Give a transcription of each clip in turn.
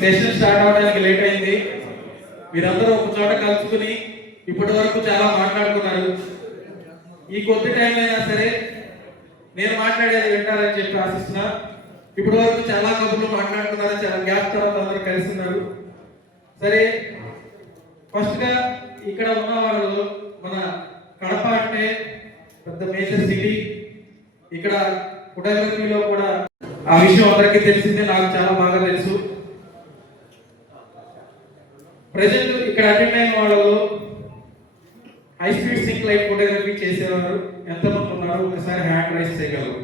Session start అవడానికి late అయింది. మీరందరూ ఒక చోట కలుసుకుని ఇప్పటి వరకు చాలా మాట్లాడుకున్నారు. ఈ కొద్ది టైం అయినా సరే నేను మాట్లాడేది వింటారని చెప్పి ఆశిస్తున్నా. ఇప్పటి వరకు చాలా కబుర్లు మాట్లాడుతున్నారు, చాలా గ్యాప్ తర్వాత అందరూ కలిసిన్నారు. సరే, ఫస్ట్ గా ఇక్కడ ఉన్న వాళ్ళు మన కడప అంటే పెద్ద మేజర్ సిటీ. ఇక్కడ ఫోటోగ్రఫీలో కూడా ఆ విషయం అందరికీ తెలిసిందే, నాకు చాలా బాగా తెలుసు. ప్రజెంట్ ఇక్కడ అటెండ్ అయిన వాళ్ళు high speed sync light photography చేసేవారు ఎంతమంది ఉన్నారు? ఒకసారి హ్యాండ్ రైజ్ చేయగలరు.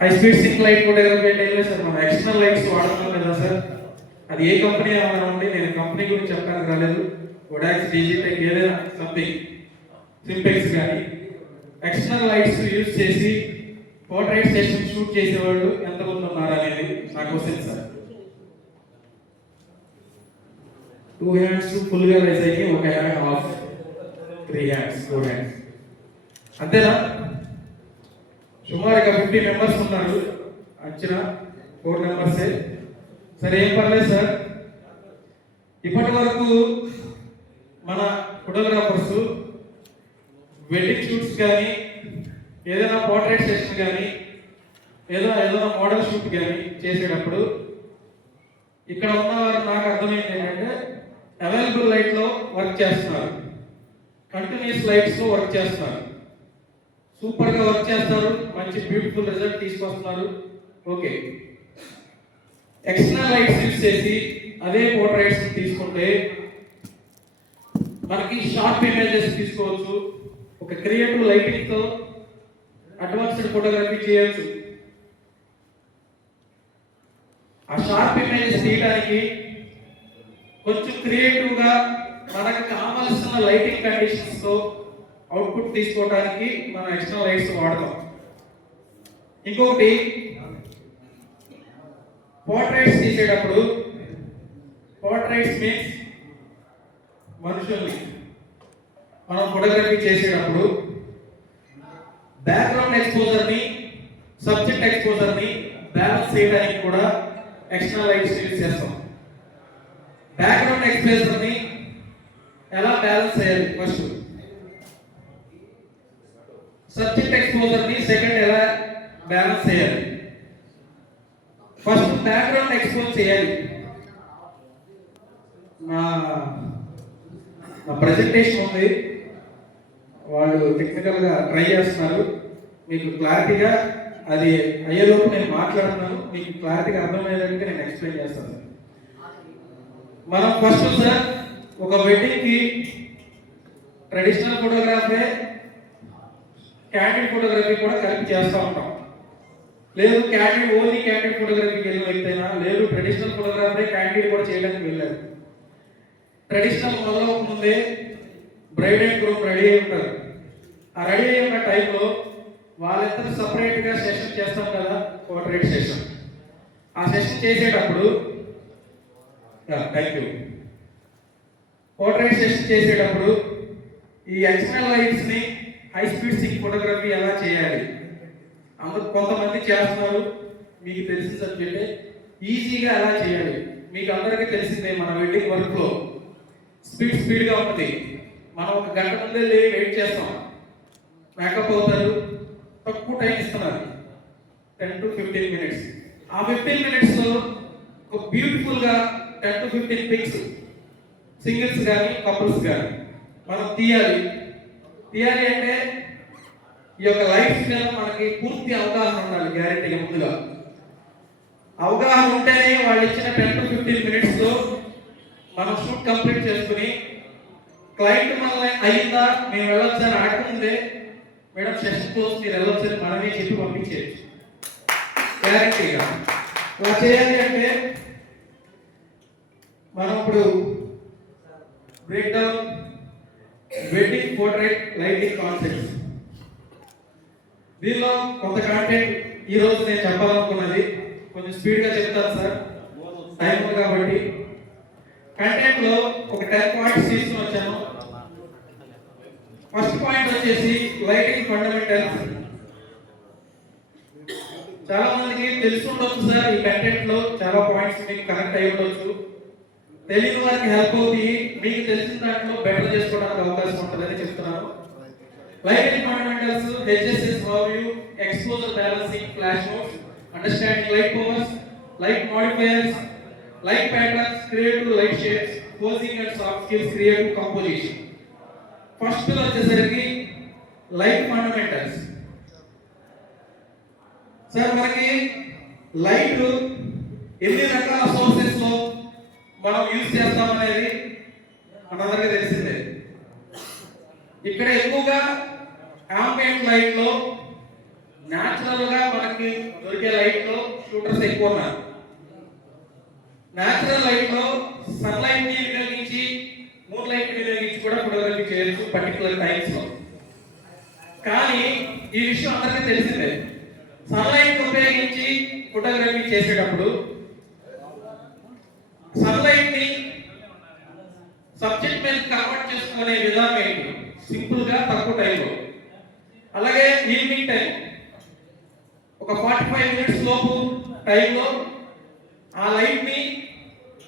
High speed sync light photography అంటే ఏం లేదు సార్, మనం ఎక్స్టర్నల్ లైట్స్ వాడుతున్నాం కదా సార్. అది ఏ కంపెనీ ఏమైనా ఉండి, నేను కంపెనీ గురించి చెప్పడానికి రాలేదు. వడాక్స్, డిజిటెక్, ఏదైనా సంథింగ్ సింపెక్స్ కానీ ఎక్స్టర్నల్ లైట్స్ యూజ్ చేసి పోర్ట్రైట్ సెషన్ షూట్ చేసేవాళ్ళు ఎంతమంది ఉన్నారు అనేది నా క్వశ్చన్ సార్. 2 hands ఫుల్ గా రైజ్ అయ్యి, 1 hand హాఫ్, 3 hands, 4 hands, అంతేనా? సుమారుగా 50 మెంబర్స్ ఉన్నారు. అంచనా 4 మెంబర్సే. సరే, ఏం పర్లేదు సార్. ఇప్పటి వరకు మన ఫోటోగ్రాఫర్స్ వెడ్డింగ్ షూట్స్ కానీ, ఏదైనా పోర్ట్రేట్ సెషన్ కానీ, ఏదైనా మోడల్ షూట్ కానీ చేసేటప్పుడు ఇక్కడ ఉన్నవారు నాకు అర్థమైంది ఏంటంటే, అవైలబుల్ లైట్లో వర్క్ చేస్తున్నారు, కంటిన్యూస్ లైట్స్లో వర్క్ చేస్తున్నారు, సూపర్గా వర్క్ చేస్తారు, మంచి బ్యూటిఫుల్ రిజల్ట్ తీసుకొస్తున్నారు. ఓకే, ఎక్స్టర్నల్ లైట్స్ యూజ్ చేసి అదే పోర్ట్రైట్స్ తీసుకుంటే మనకి షార్ప్ ఇమేజెస్ తీసుకోవచ్చు. ఒక క్రియేటివ్ లైటింగ్ తో అడ్వాన్స్డ్ ఫోటోగ్రఫీ చేయొచ్చు. ఆ షార్ప్ ఇమేజెస్ తీయడానికి కొంచెం క్రియేటివ్ గా మనకు కావాల్సిన లైటింగ్ కండిషన్స్ తో అవుట్పుట్ తీసుకోవడానికి మనం ఎక్స్టర్నల్ లైట్స్ వాడతాం. ఇంకొకటి, పోర్ట్రైట్స్ తీసేటప్పుడు, పోర్ట్రైట్స్ మీన్స్ మనుషుల్ని మనం ఫోటోగ్రఫీ చేసేటప్పుడు బ్యాక్గ్రౌండ్ ఎక్స్పోజర్ ని, సబ్జెక్ట్ ఎక్స్పోజర్ ని బ్యాలెన్స్ చేయడానికి కూడా ఎక్స్టర్నల్ లైట్స్ యూజ్ చేస్తాం. బ్యాక్గ్రౌండ్ ఎక్స్పోజర్ ని ఎలా బ్యాలెన్స్ చేయాలి? ఫస్ట్ సబ్జెక్ట్ ఎక్స్పోజర్ ని సెకండ్ ఎలా బ్యాలెన్స్ చేయాలి? ఫస్ట్ బ్యాక్గ్రౌండ్ ఎక్స్పోజ్ చేయాలి. నా ప్రెజెంటేషన్ ఉంది, వాళ్ళు టెక్నికల్ గా ట్రై చేస్తున్నారు. మీకు క్లారిటీగా అది అయ్యేలోపు నేను మాట్లాడుతున్నాను, మీకు క్లారిటీగా అర్థమయ్యేదానికి నేను ఎక్స్ప్లెయిన్ చేస్తాను. మనం ఫస్ట్ సార్ ఒక వెడ్డింగ్ కి ట్రెడిషనల్ ఫోటోగ్రఫీ, క్యాండిడ్ ఫోటోగ్రఫీ కూడా కలిపి చేస్తూ ఉంటాం. లేదు క్యాండిడ్, ఓన్లీ క్యాండిడ్ ఫోటోగ్రఫీకి వెళ్ళిన వ్యక్తైనా, లేదు ట్రెడిషనల్ ఫోటోగ్రఫీ క్యాండిడ్ కూడా చేయడానికి వెళ్ళారు. ట్రెడిషనల్ మొదలవక ముందే బ్రైడ్ అండ్ గ్రూమ్ రెడీ అయి ఉంటారు. ఆ రెడీ అయి ఉన్న టైంలో వాళ్ళిద్దరు సపరేట్ గా సెషన్ చేస్తాం కదా, పోర్ట్రేట్ సెషన్. ఆ సెషన్ చేసేటప్పుడు థ్యాంక్ యూ, పోర్ట్రేట్ సెషన్ చేసేటప్పుడు ఈ ఎక్స్టర్నల్ లైట్స్ ని హై స్పీడ్ సింక్ ఫోటోగ్రఫీ ఎలా చేయాలి? అందరూ కొంతమంది చేస్తున్నారు, మీకు తెలిసిన సబ్జెక్టే. ఈజీగా ఎలా చేయాలి మీకు అందరికీ తెలిసిందే. మన వెడ్డింగ్ వర్క్ లో స్పీడ్ గా ఉంటుంది. మనం 1 గంట ముందే లేవి వెయిట్ చేస్తాం, మేకప్ అవుతారు, తక్కువ టైం ఇస్తున్నారు, 10 to 15 minutes. ఆ 15 minutes లో ఒక బ్యూటిఫుల్ గా 10 to 15 పిక్స్, సింగిల్స్ కానీ కపుల్స్ కానీ మనం తీయాలి. అంటే ఈ యొక్క లైఫ్ మీద మనకి పూర్తి అవగాహన ఉండాలి. గ్యారెంటీగా ముందుగా అవగాహన ఉంటేనే వాళ్ళు ఇచ్చిన 10 to 15 minutes లో మనం షూట్ కంప్లీట్ చేసుకుని, క్లయింట్ మనల్ని అయ్యిందా మేము వెళ్ళొచ్చని అడగకముందే మేడం సెషన్ క్లోజ్, మీరు వెళ్ళొచ్చని మనమే చెప్పి పంపించేయచ్చు గ్యారెంటీగా. ఇలా చేయాలి అంటే మనం ఇప్పుడు break down wedding portrait lighting concepts. దీనిలో కొంత కాంటెంట్ ఈ రోజు నేను చెప్పాలనుకున్నది కొంచెం స్పీడ్ గా చెప్తాను సార్, టైం ఉంది కాబట్టి. కంటెంట్ లో ఒక 10 పాయింట్స్ తీసుకుని వచ్చాను. ఫస్ట్ పాయింట్ వచ్చేసి లైటింగ్ ఫండమెంటల్స్. చాలా మందికి తెలిసి ఉండొచ్చు సార్, ఈ కంటెంట్ లో చాలా పాయింట్స్ మీకు కనెక్ట్ అయి ఉండొచ్చు. తెలియని వారికి హెల్ప్ అవుతుంది, మీకు తెలిసిన దాంట్లో బెటర్ చేసుకోవడానికి అవకాశం ఉంటుందని చెప్తున్నాను. Light fundamentals, HSS overview, exposure balancing, flash modes, understanding light powers, light modifiers, light patterns, creative light shades, posing and soft skills, creative composition. First వచ్చేసరికి లైట్ ఫండమెంటల్స్. సార్ మనకి లైట్ ఎన్ని రకాల సోర్సెస్ లో మనం యూజ్ చేస్తాం అనేది మనందరికీ తెలిసిందే. ఇక్కడ ఎక్కువగా ఆంబియంట్ లైట్ లో, న్యాచురల్ గా మనకి దొరికే లైట్ లో షూటర్స్ ఎక్కువ ఉన్నారు. న్యాచురల్ లైట్ లో సన్లైట్ ని వినియోగించి, మూన్ లైట్ ని వినియోగించి కూడా ఫోటోగ్రఫీ చేయొచ్చు పర్టికులర్ టైమ్స్ లో. కానీ ఈ విషయం అందరికీ తెలిసిందే, సన్లైట్ ఉపయోగించి ఫోటోగ్రఫీ చేసేటప్పుడు సన్లైట్ ని సబ్జెక్ట్ మీద కన్వర్ట్ చేసుకునే విధానం ఏంటి? సింపుల్ గా తక్కువ టైంలో, అలాగే ఈవినింగ్ టైం ఒక 45 మినిట్స్ లోపు టైంలో ఆ లైట్ ని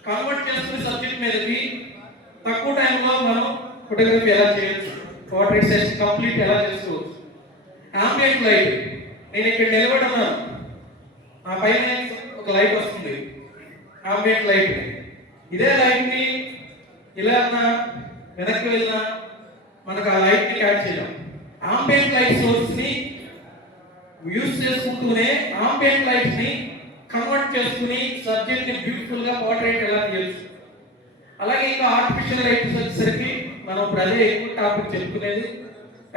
కన్వర్ట్ చేసుకునే సబ్జెక్ట్ మీదకి తక్కువ టైంలో మనం ఫోటోగ్రఫీ ఎలా చేయొచ్చు, పోర్ట్రేట్ సెషన్ కంప్లీట్ ఎలా చేసుకోవచ్చు. ఆంబియంట్ లైట్, నేను ఇక్కడ నిలబడి ఉన్నాను, ఆ పైన ఒక లైట్ వస్తుంది, ఆంబియంట్ లైట్. ఇదే లైట్ ని ఇలా వెనక్కి వెళ్ళినా మనకు ఆ లైట్ ని క్యాచ్ చేయడం. ఆంబియంట్ లైట్ సోర్స్ ని యూజ్ చేసుకుంటూనే ఆంబియంట్ లైట్ ని కన్వర్ట్ చేసుకుని సబ్జెక్ట్ ని బ్యూటిఫుల్ గా పోర్ట్రేట్ ఎలా చేయొచ్చు. అలాగే ఇంకా ఆర్టిఫిషియల్ లైట్స్ వచ్చేసరికి మనం ఇప్పుడు అదే ఎక్కువ టాపిక్ చెప్పుకునేది,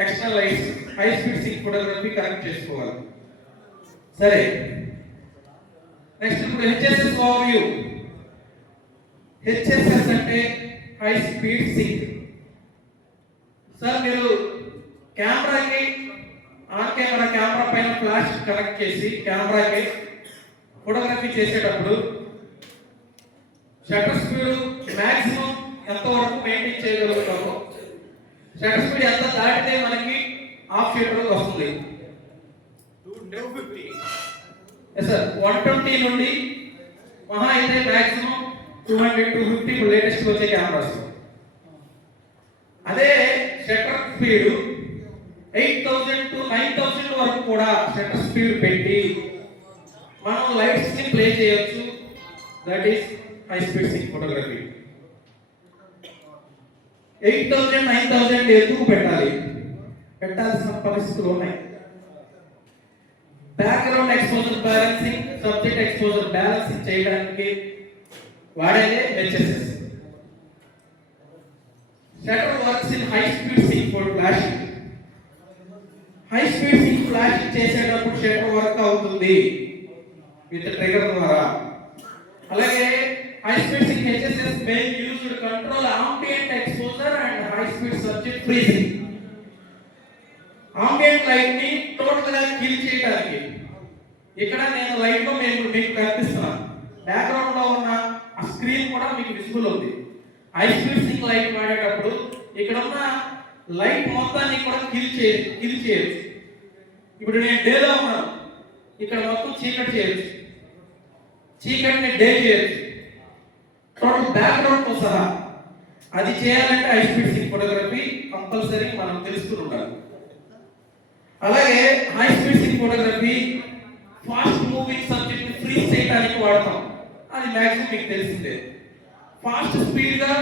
external lights, high speed sync photography connect చేసుకోవాలి. సరే, నెక్స్ట్ ఇప్పుడు హెచ్ఎస్ఎస్ ఓవర్వ్యూ. హెచ్ఎస్ఎస్ అంటే హై స్పీడ్ సింక్. సార్ మీరు కెమెరాకి, ఆన్ కెమెరా పైన ఫ్లాష్ కనెక్ట్ చేసి కెమెరాకి ఫోటోగ్రఫీ చేసేటప్పుడు షట్టర్ స్పీడ్ మాక్సిమం ఎంత వరకు మెయింటైన్ చేయగలుగుతామో, షట్టర్ స్పీడ్ ఎంత దాటితే మనకి హాఫ్ షట్టర్ వస్తుంది. 250 సార్, 120 నుండి మహా అయితే మాక్సిమం 200 250 లేటెస్ట్ వచ్చే కెమెరాస్. అదే షట్టర్ స్పీడ్ 8000 to 9000 వరకు కూడా షట్టర్ స్పీడ్ పెట్టి మనం లైట్స్ ని ప్లే చేయొచ్చు. That is high speed sync photography. 8000 9000 ఎందుకు పెట్టాల్సిన పరిస్థితులు ఉన్నాయి. Background exposure balancing, subject exposure balancing చేయడానికి వాడేదే HSS. Shutter works in high speed sync for flashing. High speed sync flashing చేసేటప్పుడు షట్టర్ వర్క్ అవుతుంది విత్ ట్రిగర్ ద్వారా. అలాగే high speed sync HSS main used control ambient exposure and high speed subject freezing. Ambient light ని total గా kill చేయడానికి. ఇక్కడ నేను light లో మీకు కనిపిస్తున్నాను, బ్యాక్గ్రౌండ్ లో ఉన్న ఆ స్క్రీన్ కూడా మీకు విజిబుల్ ఉంది. హై స్పీడ్ సింక్ లైట్ వాడేటప్పుడు ఇక్కడ ఉన్న లైట్ మొత్తాన్ని కూడా కిల్ చేయొచ్చు. ఇప్పుడు నేను డేలో ఉన్నాను, ఇక్కడ మొత్తం చీకటి చేయొచ్చు, చీకటిని డే చేయొచ్చు, టోటల్ బ్యాక్గ్రౌండ్ తో సహా. అది చేయాలంటే high speed sync photography compulsory మనం తెలుసుకుని ఉండాలి. అలాగే high speed sync photography fast moving subject ని ఫ్రీజ్ చేయడానికి వాడతాం. అది మాక్సిమం మీకు తెలిసిందే. ఫాస్ట్ స్పీడ్ గా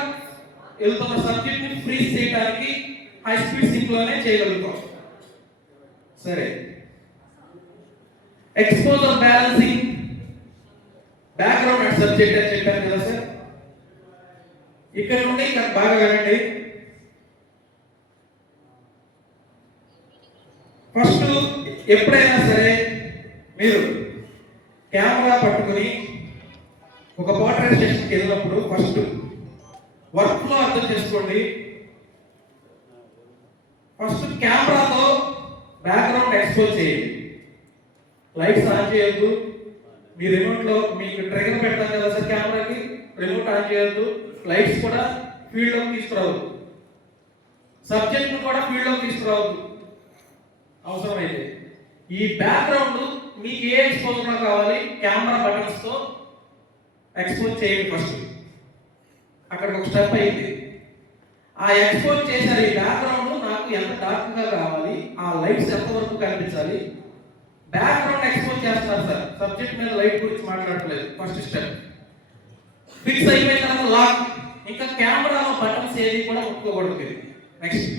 వెళ్తున్న సబ్జెక్ట్ ని ఫ్రీజ్ చేయడానికి హై స్పీడ్ సింక్ లోనే చేయగలుగుతాం. సరే, exposure balancing, background and subject అని చెప్పాను కదా సార్. ఇక్కడ నుండి ఇక్కడ బాగా వినండి. ఫస్ట్ ఎప్పుడైనా సరే మీరు కెమెరా పట్టుకుని ఒక పోర్ట్రేట్ సెషన్కి వెళ్ళినప్పుడు ఫస్ట్ వర్క్ ఫ్లో అర్థం చేసుకోండి. ఫస్ట్ కెమెరాతో బ్యాక్గ్రౌండ్ ఎక్స్పోజ్ చేయండి. లైట్స్ ఆన్ చేయొద్దు. మీ రిమోట్ లో మీకు ట్రిగర్ పెడతాం కదా సార్, కెమెరాకి రిమోట్ ఆన్ చేయొద్దు. లైట్స్ కూడా ఫీల్డ్ లోకి తీసుకురావద్దు, సబ్జెక్ట్ ను కూడా ఫీల్డ్ లోకి తీసుకురావద్దు అవసరమైతే. ఈ బ్యాక్గ్రౌండ్ మీకు ఏ ఎక్స్పోజర్ కావాలి, కెమెరా బటన్స్ తో ఎక్స్పోజ్ చేయండి ఫస్ట్. అక్కడ ఒక స్టెప్ అయింది. ఆ ఎక్స్పోజ్ చేశారు. ఈ బ్యాక్గ్రౌండ్ నాకు ఎంత డార్క్ గా కావాలి, ఆ లైట్స్ ఎంత వరకు కనిపించాలి, బ్యాక్గ్రౌండ్ ఎక్స్పోజ్ చేస్తున్నారు సార్. సబ్జెక్ట్ మీద లైట్ గురించి మాట్లాడట్లేదు. ఫస్ట్ స్టెప్ ఫిక్స్ అయిపోయిన తర్వాత లాక్. ఇంకా కెమెరాలో బటన్స్ ఏది కూడా ముట్టుకోకూడదు. నెక్స్ట్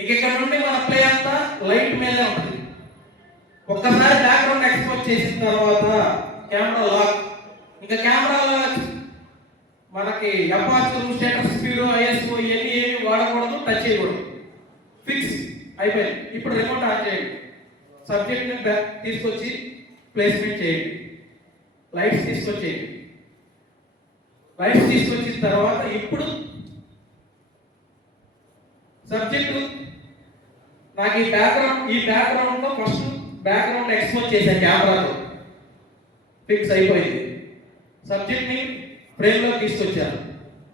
ఇంక ఇక్కడ నుండి మన ప్లే అంతా లైట్ మీదే ఉంటుంది. ఒక్కసారి బ్యాక్గ్రౌండ్ ఎక్స్పోజ్ చేసిన తర్వాత కెమెరా లాక్. ఇంకా కెమెరాలో మనకి అపార్చర్, స్టేటర్ స్పీడ్, ఐఎస్ఓ ఇవన్నీ ఏమి వాడకూడదు, టచ్ చేయకూడదు. ఫిక్స్ అయిపోయింది. ఇప్పుడు రిమోట్ ఆన్ చేయండి. సబ్జెక్ట్ ని తీసుకొచ్చి ప్లేస్మెంట్ చేయండి. లైట్స్ తీసుకొచ్చేయండి. లైట్స్ తీసుకొచ్చిన తర్వాత ఇప్పుడు సబ్జెక్టు నాకు ఈ బ్యాక్గ్రౌండ్ లో ఫస్ట్ బ్యాక్గ్రౌండ్ ఎక్స్పోజ్ చేశాను కెమెరాలో. ఫిక్స్ అయిపోయింది. సబ్జెక్ట్ ని ఫ్రేమ్ లో తీసుకొచ్చాను.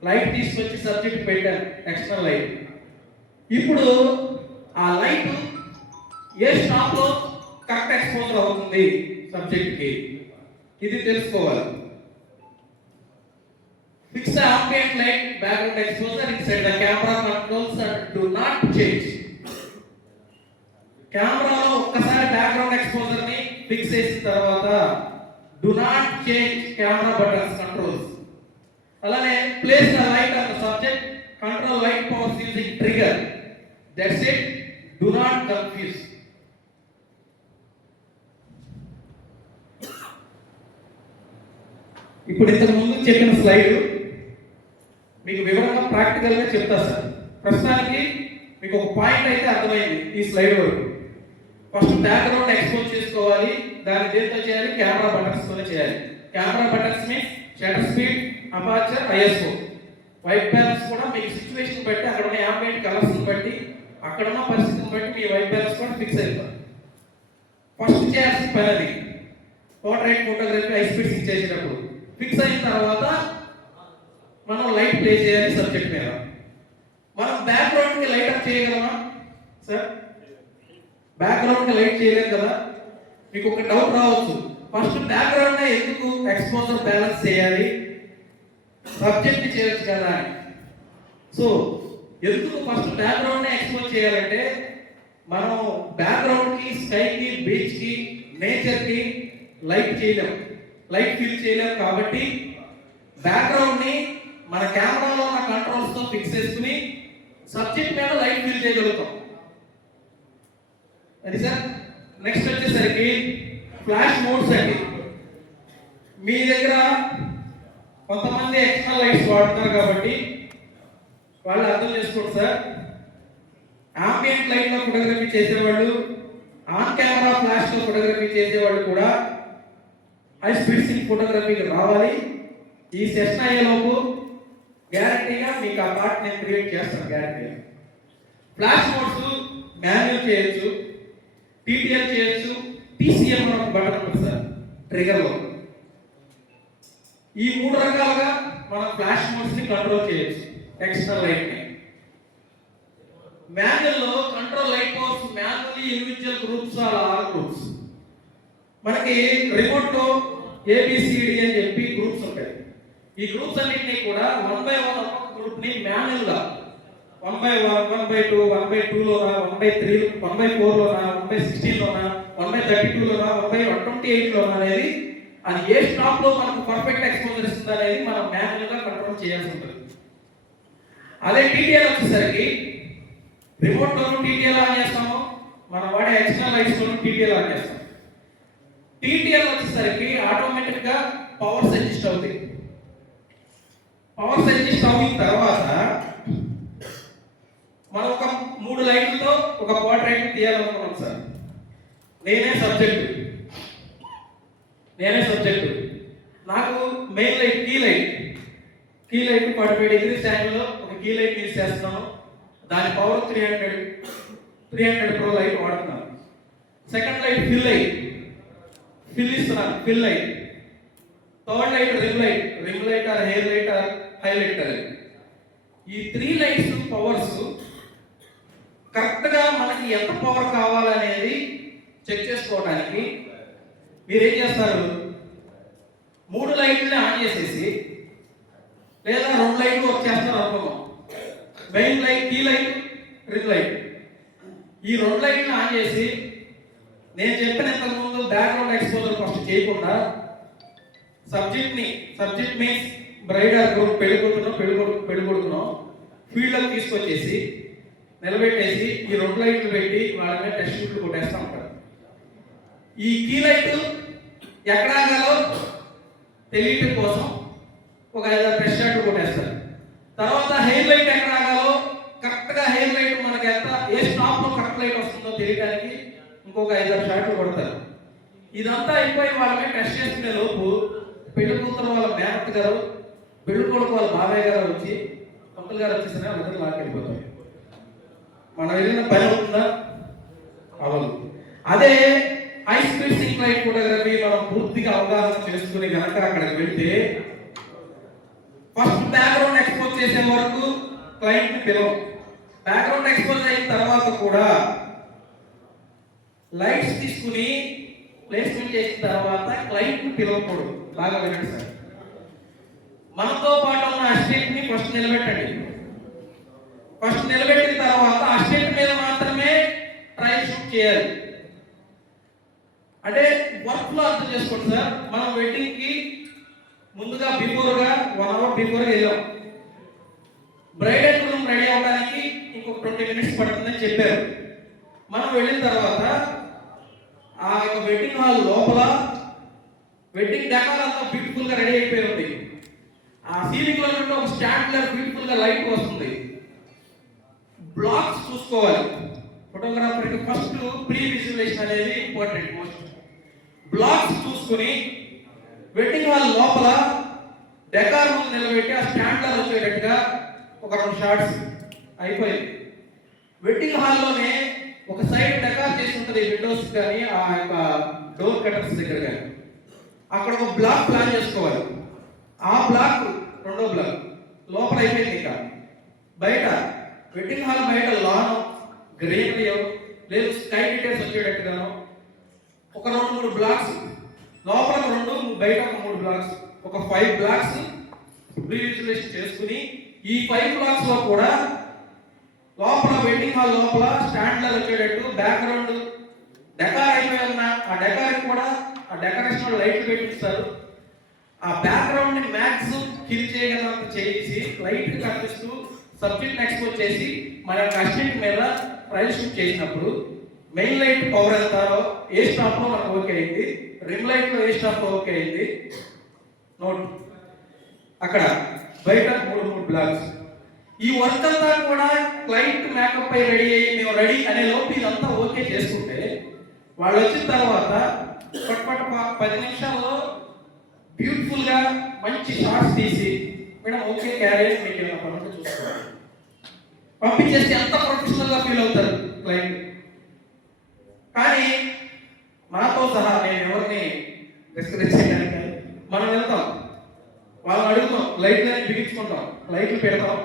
లైట్ తీసుకొచ్చి సబ్జెక్ట్ పెట్టాను, ఎక్స్టర్నల్ లైట్. ఇప్పుడు ఆ లైట్ ఏ స్టాప్ లో కరెక్ట్ ఎక్స్పోజర్ అవుతుంది సబ్జెక్ట్ కి, ఇది తెలుసుకోవాలి. Fix the ambient light background exposure inside the camera controls and do not change. కెమెరాలో ఒక్కసారి బ్యాక్గ్రౌండ్ ఎక్స్పోజర్ ని ఫిక్స్ చేసిన తర్వాత do not change camera buttons controls. అలానే place the light on the subject, control light powers using trigger. That's it. Do not confuse. ఇప్పుడు ఇంతకు ముందు చెప్పిన స్లైడ్ మీకు వివరంగా ప్రాక్టికల్ గా చెప్తా సార్. ప్రస్తుతానికి మీకు ఒక పాయింట్ అయితే అర్థమైంది ఈ స్లైడ్ వరకు. ఫస్ట్ బ్యాక్గ్రౌండ్ ఎక్స్పోజ్ చేసుకోవాలి. దాన్ని దేంతో చేయాలి? కెమెరా బటన్స్ తోనే చేయాలి. Camera buttons means shutter speed, aperture, ISO. White balance కూడా మీకు సిచ్యువేషన్ బట్టి, అక్కడ ఉన్న యాంబియంట్ కలర్స్ బట్టి, అక్కడ ఉన్న పరిస్థితిని బట్టి మీ వైట్ బ్యాలెన్స్ కూడా ఫిక్స్ అయిపోతుంది. ఫస్ట్ చేయాల్సిన పని అది. Portrait photography high speed sync చేసేటప్పుడు ఫిక్స్ అయిన తర్వాత మనం లైట్ ప్లే చేయాలి సబ్జెక్ట్ మీద. మనం బ్యాక్గ్రౌండ్ కి లైట్ అప్ చేయగలమా సార్? బ్యాక్గ్రౌండ్ కి లైట్ చేయలేం కదా. మీకు ఒక డౌట్ రావచ్చు, ఫస్ట్ బ్యాక్గ్రౌండ్ ఎందుకు ఎక్స్పోజర్ బ్యాలెన్స్ చేయాలి, సబ్జెక్ట్ చేయొచ్చు కదా అని. సో ఎందుకు ఫస్ట్ బ్యాక్గ్రౌండ్ ఎక్స్పోజ్ చేయాలంటే, మనం బ్యాక్గ్రౌండ్ కి, స్కై కి, బీచ్ కి, నేచర్ కి లైట్ చేయలేం, లైట్ ఫీల్ చేయలేం. కాబట్టి బ్యాక్గ్రౌండ్ ని మన కెమెరాలో ఉన్న కంట్రోల్స్ తో ఫిక్స్ చేసుకుని సబ్జెక్ట్ మీద లైట్ ఫీల్ చేయగలుగుతాం. అది సార్. నెక్స్ట్ వచ్చేసరికి ఫ్లాష్ మోడ్స్ అండి. మీ దగ్గర కొంతమంది ఎక్స్ట్రా లైట్స్ వాడుతున్నారు కాబట్టి వాళ్ళు అర్థం చేసుకోండి సార్. ఆంబియంట్ లైట్ లో ఫోటోగ్రఫీ చేసేవాళ్ళు, ఆన్ కెమెరా ఫ్లాష్ లో ఫోటోగ్రఫీ చేసేవాళ్ళు కూడా హై స్పీడ్ సింక్ ఫోటోగ్రఫీకి రావాలి. ఈ సెషన్ అయ్యేలోపు గ్యారంటీగా మీకు ఆ పార్ట్ నేను క్రియేట్ చేస్తాను గ్యారంటీగా. ఫ్లాష్ మోడ్స్ మాన్యువల్ చేయొచ్చు, టీటీఎల్ చేయొచ్చు, టీసీఎం అని ఒక బటన్ ఉంటుంది సార్ ట్రిగర్ లో. ఈ మూడు రకాలుగా మనం ఫ్లాష్ మోడ్స్ ని కంట్రోల్ చేయొచ్చు. ఎక్స్టర్నల్ లైట్ ని మాన్యువల్ లో control light powers manually individual groups or groups. మనకి రిమోట్ లో ఏబిసిడి అని చెప్పి గ్రూప్స్ ఉంటాయి. ఈ గ్రూప్స్ అన్నింటినీ కూడా 1 by 1 ఒక్కొక్క గ్రూప్ ని మాన్యువల్ గా 1 by 1, 1 by 2, 1 by 2 లోనా, 1 by 3, 1 by 4 లోనా, 1 by 16 లోనా, 1 by 32 లోనా, 1 by 128 లోనా అనేది అది ఏ స్టాప్ లో మనకు పర్ఫెక్ట్ ఎక్స్పోజర్ ఇస్తుంది అనేది మనం మాన్యువల్ గా కంట్రోల్ చేయాల్సి ఉంటుంది. అదే టీటీఎల్ వచ్చేసరికి రిమోట్ లోను టీటీఎల్ ఆన్ చేస్తాము, మనం వాడే ఎక్స్టర్నల్ లైట్స్ లోను టీటీఎల్ ఆన్ చేస్తాం. టీటీఎల్ వచ్చేసరికి ఆటోమేటిక్ గా పవర్స్ అడ్జస్ట్ అవుతాయి. పవర్స్ అడ్జస్ట్ అయిన తర్వాత మనం ఒక 3 లైట్లతో ఒక పోర్ట్రైట్ తీయాలనుకున్నాం సార్. నేనే సబ్జెక్టు, నాకు main light, key light 45 degrees యాంగిల్లో ఒక కీ లైట్ యూజ్ చేస్తున్నాను. దాని పవర్ 300 ప్రో లైట్ వాడుతున్నాను. సెకండ్ లైట్ ఫిల్ ఇస్తున్నాను, fill light. Third light rim light or hair light or highlighter. ఈ 3 లైట్స్ పవర్స్ కరెక్ట్ గా మనకి ఎంత పవర్ కావాలనేది చెక్ చేసుకోవడానికి మీరేం చేస్తారు, 3 లైట్లని ఆన్ చేసేసి లేదా 2 లైట్లు వర్క్ చేస్తారు అనుకున్నాం. Main light, key light, ring light. ఈ 2 లైట్లను ఆన్ చేసి నేను చెప్పిన ఇంతకుముందు బ్యాక్గ్రౌండ్ ఎక్స్పోజర్ ఫస్ట్ చేయకుండా subject means bride or group, పెళ్ళికొడుకున్నాం ఫీల్డ్లోకి తీసుకొచ్చేసి నిలబెట్టేసి ఈ 2 లైట్లు పెట్టి వాళ్ళ మీద టెస్ట్ షూట్లు కొట్టేస్తూ ఉంటారు. ఈ కీ లైట్ ఎక్కడ ఆగాలో తెలియటం కోసం ఒక 5-6 టెస్ట్ షాట్లు కొట్టేస్తారు. తర్వాత హెయిర్ లైట్ ఎక్కడ ఆగాలో కరెక్ట్గా హెయిర్ లైట్ మనకి ఎంత ఏ స్టాప్లో కరెక్ట్ లైట్ వస్తుందో తెలియడానికి ఇంకొక 5-6 షాట్లు కొడతారు. ఇదంతా అయిపోయి వాళ్ళ మీద టెస్ట్ చేసుకునే లోపు పెళ్లి కూతురు వాళ్ళ మేనత్ గారు, పెళ్లి కొడుకు వాళ్ళ బాబాయ్ గారు వచ్చి, పంతులు గారు వచ్చేసరికి వాళ్ళిద్దరు లాక్కెళ్ళిపోతారు. మనం ఏదైనా పని అవుతుందా? అవ్వదు. అదే high speed sync light photography మనం పూర్తిగా అవగాహన చేసుకుని కనుక అక్కడికి వెళ్తే ఫస్ట్ బ్యాక్గ్రౌండ్ ఎక్స్పోజ్ చేసే వరకు క్లయింట్ ని పిలవం. బ్యాక్గ్రౌండ్ ఎక్స్పోజ్ అయిన తర్వాత కూడా లైట్స్ తీసుకుని ప్లేస్మెంట్ చేసిన తర్వాత క్లయింట్ ని పిలవకూడదు. బాగా వినండి సార్. మనతో పాటు ఉన్న అసిస్టెంట్ ని ఫస్ట్ నిలబెట్టండి. ఫస్ట్ నిలబెట్టిన తర్వాత అసిస్టెంట్ మీద మాత్రమే ట్రయల్ షూట్ చేయాలి. అంటే వర్క్ లో అర్థం చేసుకోండి సార్. మనం వెడ్డింగ్ కి ముందుగా బిఫోర్గా 1 అవర్ బిఫోర్ వెళ్ళాం. బ్రైడ్ అండ్ గ్రూమ్ రెడీ అవడానికి ఇంకొక 20 మినిట్స్ పడుతుందని చెప్పారు. మనం వెళ్ళిన తర్వాత ఆ వెడ్డింగ్ హాల్ లోపల వెడ్డింగ్ డెకార్ అంతా బ్యూటిఫుల్ గా రెడీ అయిపోయి ఉంది. ఆ సీలింగ్ లో నుండి ఒక స్టాండ్ బ్యూటిఫుల్ గా లైట్ వస్తుంది. బ్లాక్స్ చూసుకోవాలి. ఫోటోగ్రాఫర్ కి ఫస్ట్ ప్రీ విజువలైజేషన్ అనేది ఇంపార్టెంట్ మోస్ట్. బ్లాక్స్ చూసుకుని వెడ్డింగ్ హాల్ లోపల డెకార్ ముందు నిలబెట్టి ఆ స్టాండ్ వచ్చేటట్టుగా ఒక 2 షాట్స్ అయిపోయింది. వెడ్డింగ్ హాల్లోనే ఒక సైడ్ డెకార్ చేసి ఉంటుంది, విండోస్ కానీ ఆ యొక్క డోర్ కటర్స్ దగ్గర కానీ. అక్కడ ఒక బ్లాక్ ప్లాన్ చేసుకోవాలి. ఆ బ్లాక్ 2వ బ్లాక్ లోపల అయిపోయింది. ఇంకా బయట వెడ్డింగ్ హాల్ బయట లాన్ గ్రీనరీ లేదు స్కై డీటెయిల్స్ వచ్చేటట్టుగాను ఒక 2-3 బ్లాక్స్, లోపల 2 బయట ఒక 3 బ్లాక్స్, ఒక 5 బ్లాక్స్ ప్రీ విజువలైజేషన్ చేసుకుని ఈ 5 బ్లాక్స్ లో కూడా లోపల వెడ్డింగ్ హాల్ లోపల స్టాండ్ వచ్చేటట్టు బ్యాక్గ్రౌండ్ డెకార్ అయిపోయి ఉన్న ఆ డెకార్ కూడా ఆ డెకరేషన్ లైట్లు పెట్టిస్తారు. ఆ బ్యాక్గ్రౌండ్ ని మ్యాక్సిమం కిల్ చేయగలంత చేసి లైట్ కనిపిస్తూ సబ్జెక్ట్ ఎక్స్పోజ్ చేసి మన అసిస్టెంట్ మీద ట్రయల్ షూట్ చేసినప్పుడు మెయిన్ లైట్ పవర్ ఎంతారో ఏ స్టాప్ లో మనకు ఓకే అయింది, రిమ్ లైట్ లో ఏ స్టాప్ లో ఓకే అయింది నోట్. అక్కడ బయట 3 బ్లాక్స్. ఈ వర్క్ అంతా కూడా క్లయింట్ మేకప్ అయి రెడీ అయ్యి మేము రెడీ అనే లోపు ఇదంతా ఓకే చేసుకుంటే వాళ్ళు వచ్చిన తర్వాత పట్ 10 నిమిషాల్లో బ్యూటిఫుల్ గా మంచి షాట్స్ తీసి మేడం ఓకే క్యారేజ్ మీకు ఏమైనా పనులు చూసుకోవాలి పంపించేస్తే ఎంత ప్రొఫెషనల్ గా ఫీల్ అవుతారు క్లయింట్. కానీ మాతో సహా నేను ఎవరిని డిస్కరేజ్ చేయడానికి మనం వెళ్తాం, వాళ్ళని అడుగుతాం, లైట్లని బిగించుకుంటాం, లైట్లు పెడతాం,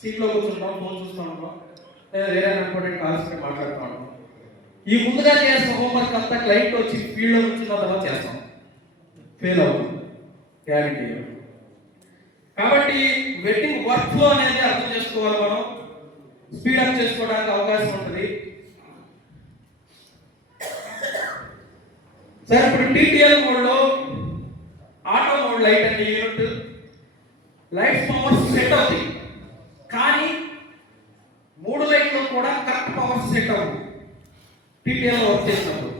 సీట్లో కూర్చుంటాం, ఫోన్ చూస్తూ ఉంటాం, లేదా వేరే ఇంపార్టెంట్ కాల్స్ మాట్లాడుతూ ఉంటాం. ఈ ముందుగా చేసిన హోంవర్క్ అంతా క్లయింట్ వచ్చి ఫీల్డ్లో వచ్చిన తర్వాత చేస్తాం, ఫెయిల్ అవుతుంది గ్యారెంటీ. కాబట్టి వెడ్డింగ్ వర్క్ ఫ్లో అనేది అర్థం చేసుకోవాలి. మనం స్పీడప్ చేసుకోవడానికి అవకాశం ఉంటుంది. సార్ ఇప్పుడు టీటీఎల్ మోడ్లో ఆటో మోడ్ లైట్ అండి యూనిట్ లైట్స్ పవర్ సెట్ అవుతుంది. కానీ 3 లైట్లు కూడా కరెక్ట్ పవర్ సెట్ అవుతుంది టీటీఎల్ వర్క్ చేసినప్పుడు.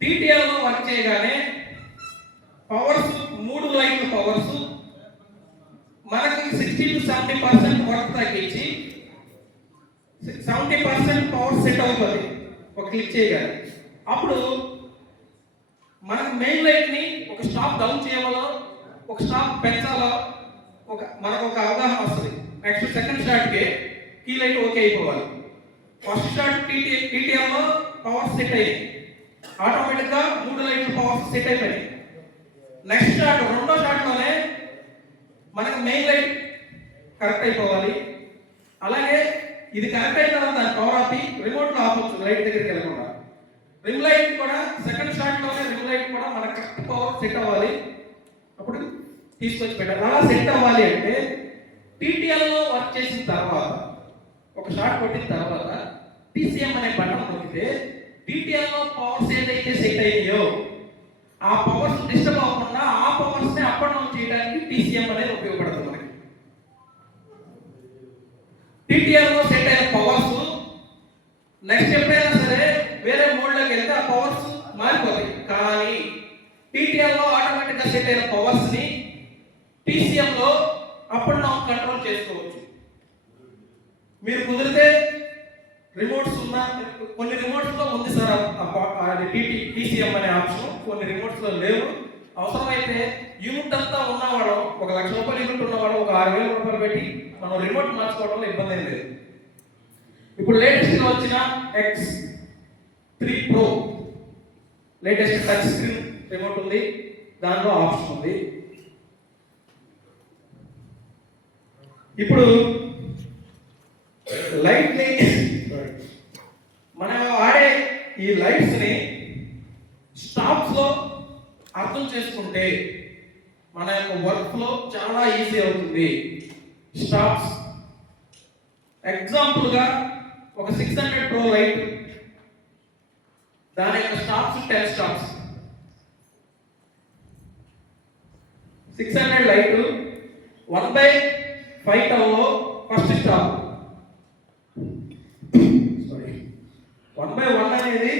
టీటీఎల్ వర్క్ చేయగానే పవర్స్ 3 లైట్ల పవర్స్ మనకి 60 to 70% వర్క్ తగ్గించి 70% పవర్ సెట్ అవుతుంది ఒక క్లిక్ చేయగానే. అప్పుడు మనకు మెయిన్ లైట్ ని ఒక స్టాప్ డౌన్ చేయాలో ఒక స్టాప్ పెంచాలో మనకు ఒక అవగాహన వస్తుంది. నెక్స్ట్ సెకండ్ షాట్ కి కీ లైట్ ఓకే అయిపోవాలి. ఫస్ట్ షాట్ టీటీఎల్ లో పవర్ సెట్ అయ్యింది, ఆటోమేటిక్ గా 3 లైట్ల పవర్ సెట్ అయిపోయింది. నెక్స్ట్ షాట్ 2వ షాట్ లోనే మనకు మెయిన్ లైట్ కరెక్ట్ అయిపోవాలి. అలాగే ఇది కరెక్ట్ అయిన తర్వాత దాని పవర్ ఆపి రిమోట్ లో ఆపొచ్చు, లైట్ దగ్గరికి వెళ్ళకుండా రిమ్ లైట్ కూడా సెకండ్ షాట్ లోనే రిమ్ లైట్ కూడా మన కరెక్ట్ పవర్ సెట్ అవ్వాలి, అప్పుడు తీసుకొచ్చి పెట్టాలి. అలా సెట్ అవ్వాలి అంటే టీటీఎల్ లో వర్క్ చేసిన తర్వాత ఒక షాట్ కొట్టిన తర్వాత టీసీఎం అనే బటన్ నొక్కితే టీటీఎల్ లో పవర్స్ ఏదైతే సెట్ అయ్యాయో ఆ పవర్స్ డిస్టర్బ్ అవ్వకుండా ఆ పవర్స్ ని అప్ అండ్ డౌన్ చేయడానికి టీసీఎం అనేది ఉపయోగపడుతుంది మనకి. టీటీఎల్ లో సెట్ అయిన పవర్స్ నెక్స్ట్ ఎప్పుడైనా సరే వేరే మోడ్ లోకి వెళ్తే ఆ పవర్స్ మారిపోతాయి. కానీ టీటీఎల్ లో ఆటోమేటిక్ గా సెట్ అయిన పవర్స్ ని టీసీఎం లో అప్ అండ్ డౌన్ కంట్రోల్ చేసుకోవచ్చు. మీరు కుదిరితే రిమోట్స్ ఉన్న కొన్ని రిమోట్స్ లో ఉంది సార్ టీసీఎం అనే ఆప్షన్, కొన్ని రిమోట్స్ లో లేవు. అవసరమైతే యూనిట్ అంతా ఉన్నవాడు, 1,00,000 రూపాయలు యూనిట్ ఉన్నవాడు ఒక 6,000 రూపాయలు పెట్టి మనం రిమోట్ మార్చుకోవడంలో ఇబ్బంది ఏం లేదు. ఇప్పుడు లేటెస్ట్ గా వచ్చిన X3 Pro latest touch screen remote ఉంది, దాంట్లో ఆప్షన్ ఉంది. ఇప్పుడు లైట్ ని మనం ఆడే ఈ లైట్స్ ని స్టాప్స్ లో అర్థం చేసుకుంటే మన యొక్క వర్క్ ఫ్లో చాలా ఈజీ అవుతుంది. స్టాప్స్ ఎగ్జాంపుల్ గా ఒక 600 Pro లైట్, దాని యొక్క స్టాప్స్ 10 స్టాప్స్. 600 లైట్ 1/5 లో ఫస్ట్ స్టాప్, 1/1 అనేది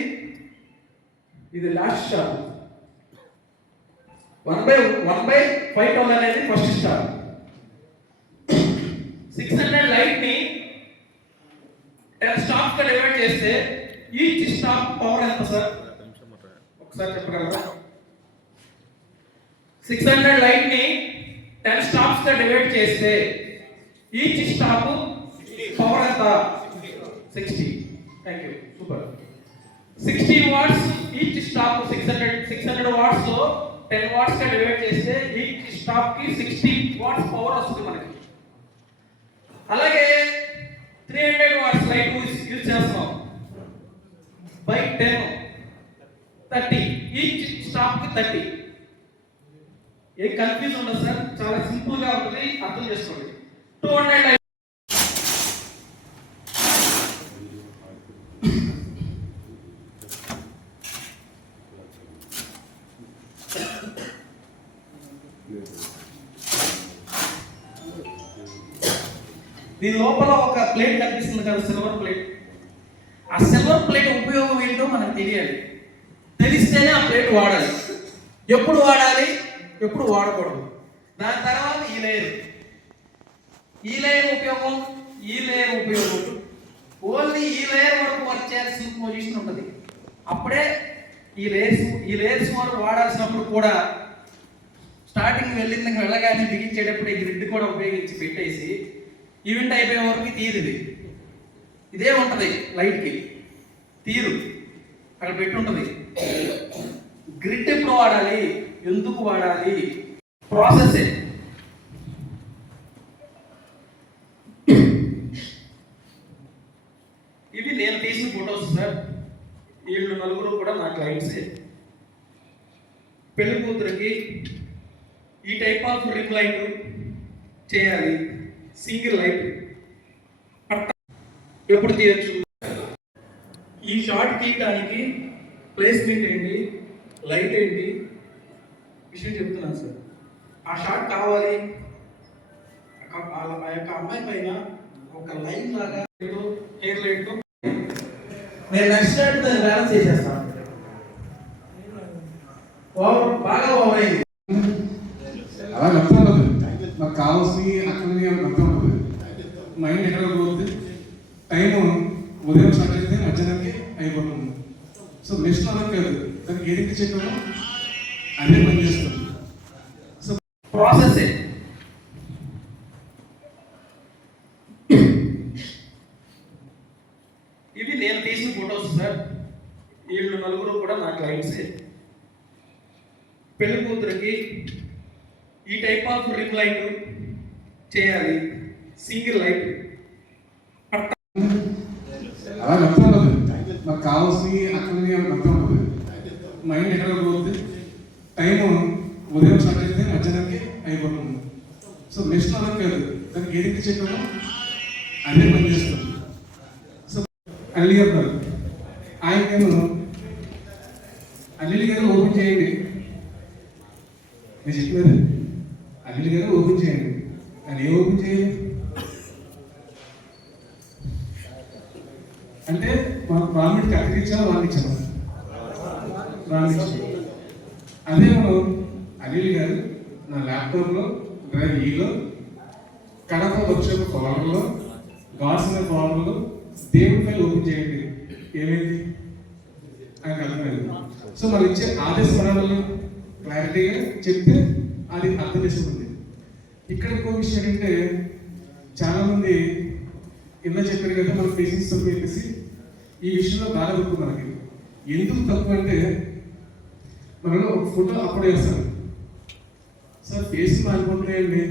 ఇది లాస్ట్ స్టాప్, 1/5 అనేది ఫస్ట్ స్టాప్. 600 లైట్ ని 10 స్టాప్స్ గా డివైడ్ చేస్తే ఈచ్ స్టాప్ పవర్ ఎంత సార్ ఒకసారి చెప్పగలరా? 600 లైట్ ని 10 స్టాప్స్ గా డివైడ్ చేస్తే ఈచ్ స్టాప్ పవర్ ఎంత? 60. Thank you, super. 16 watts each stop. 600 watts లో 10 వాట్స్ గా డివైడ్ చేస్తే ఈచ్ స్టాప్ కి 60 వాట్స్ పవర్ వస్తుంది మనకి. అలాగే 300 వాట్స్ లైట్ యూజ్ చేస్తాం బై 10 30, ఈచ్ స్టాప్ కి 30. ఏ కన్ఫ్యూజ్ ఉండదు సార్, చాలా సింపుల్ గా ఉంటుంది, అర్థం చేసుకోండి. 200 దీని లోపల ఒక ప్లేట్ కనిపిస్తుంది కదా, సిల్వర్ ప్లేట్. ఆ సిల్వర్ ప్లేట్ ఉపయోగం ఏంటో మనకు తెలియాలి. తెలిస్తేనే ఆ ప్లేట్ వాడాలి. ఎప్పుడు వాడాలి, ఎప్పుడు వాడకూడదు. దాని తర్వాత ఈ లేయర్ ఉపయోగం, ఈ లేయర్ ఉపయోగం. ఓన్లీ ఈ లేయర్ వరకు వర్క్ చేయాల్సిన పొజిషన్ ఉంటుంది. అప్పుడే ఈ లేయర్స్ వరకు వాడాల్సినప్పుడు కూడా స్టార్టింగ్ వెళ్ళగానే బిగించేటప్పుడు ఈ గ్రిడ్ కూడా ఉపయోగించి పెట్టేసి ఈవెంట్ అయిపోయే వరకు తీరు ఇదే ఉంటుంది. లైట్కి తీరు అక్కడ పెట్టి ఉంటుంది. గ్రిడ్ ఎప్పుడు వాడాలి, ఎందుకు వాడాలి, ప్రాసెస్. ఇవి నేను తీసిన ఫొటోస్ సార్. వీళ్ళు నలుగురు కూడా నా క్లయింట్సే. పెళ్లి కూతురికి ఈ టైప్ ఆఫ్ రిమ్ లైట్ చేయాలి, సింగిల్ లైట్ ఎప్పుడు తీయచ్చు. ఈ షాట్ తీయడానికి ప్లేస్మెంట్ ఏంటి, లైట్ ఏంటి విషయం చెప్తున్నాను సార్. ఆ షాట్ కావాలి, ఆ యొక్క అమ్మాయి పైన ఒక లైన్ లాగా హెయిర్ లైట్ నేను నెక్స్ట్ షాట్ దాన్ని బ్యాలెన్స్ చేసేస్తాను. బాగా ఓవర్ అయింది అలా అర్థం ఉండదు. నాకు కావాల్సి అక్కడ అర్థం ఉండదు. మైండ్ ఎక్కడ పోతుంది, టైం ఉదయం స్టార్ట్ అయితే మధ్యాహ్నానికి అయిపోతుంది. సో నెక్స్ట్ అలా కాదు, దానికి ఏదైతే చెప్పామో అదే పని చేస్తుంది. సో ప్రాసెస్ ఇవి నేను తీసిన ఫొటోస్ సార్. వీళ్ళు నలుగురు కూడా నా క్లయింట్సే. పెళ్లి కూతురికి ఈ టైప్ ఆఫ్ రిమ్ లైట్ చేయాలి, సింగిల్ లైట్ అలా అర్థం ఉండదు. నాకు కావాల్సి అక్కడ అర్థం ఉండదు. మైండ్ ఎక్కడ పోతుంది, టైం ఉదయం స్టార్ట్ అయితే మధ్యాహ్నానికి అయిపోతుంది. సో మెషిన్ అలా కాదు, దానికి ఏదైతే చెప్పామో అదే పని చేస్తుంది. సో అల్లి గారు ఆయన అల్లి గారు ఓపెన్ చేయండి, నేను చెప్పలేదు అల్లి గారు ఓపెన్ చేయండి, అని ఏ ఓపెన్ చేయాలి అంటే మనం ప్రామిట్ కత్తిరించాము వాళ్ళకి ఇచ్చాము అదే మనం అనిల్ గారు నా ల్యాప్టాప్లో డ్రైవ్ ఈలో కడప వర్క్షాప్ ఫార్వర్లో గాడ్స్ అనే ఫార్వర్లో దేవుడి ఫైల్ ఓపెన్ చేయండి, ఏమైంది ఆయనకు అర్థమైంది. సో మనం ఇచ్చే ఆదేశ పదాలను క్లారిటీగా చెప్తే అది అర్థం చేసుకుంది. ఇక్కడ ఇంకో విషయం ఏంటంటే చాలా మంది ఇలా చెప్పారు కదా మన పేషెంట్స్ తక్కువ చెప్పేసి ఈ విషయంలో బాగా తక్కువ. మనకి ఎందుకు తక్కువ అంటే మనలో ఒక ఫోటో అప్లోడ్ చేస్తాను, సార్ ఫేస్ మారిపోతున్నాయండి,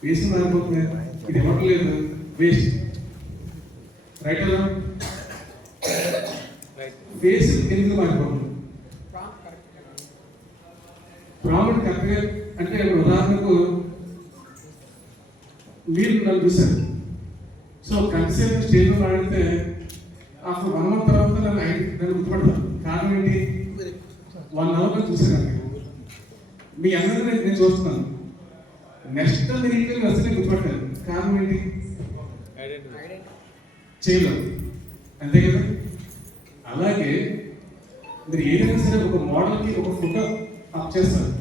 ఫేస్ మారిపోతున్నాయి, ఇది ఇవ్వట్లేదు, వేస్ట్ రైట్ అలా ఫేస్ ఎందుకు మారిపోతుంది ప్రాబ్లం కరెక్ట్గా అంటే ఉదాహరణకు మీరు నన్ను చూశారు, సో కన్సెప్ట్ స్టేజ్లో మాడితే ఆఫ్టర్ 1 month తర్వాత నన్ను గుర్తుపడతాను. కారణం ఏంటి, 1 hour చూసాను మీ అందరినీ నేను చూస్తున్నాను, నెక్స్ట్ మీరు ఇంటికి వస్తే గుర్తుపట్టాను. కారణం ఏంటి, చేయలేదు, అంతే కదా. అలాగే మీరు ఏదైనా సరే ఒక మోడల్కి ఒక ఫోటో అప్ చేస్తారు,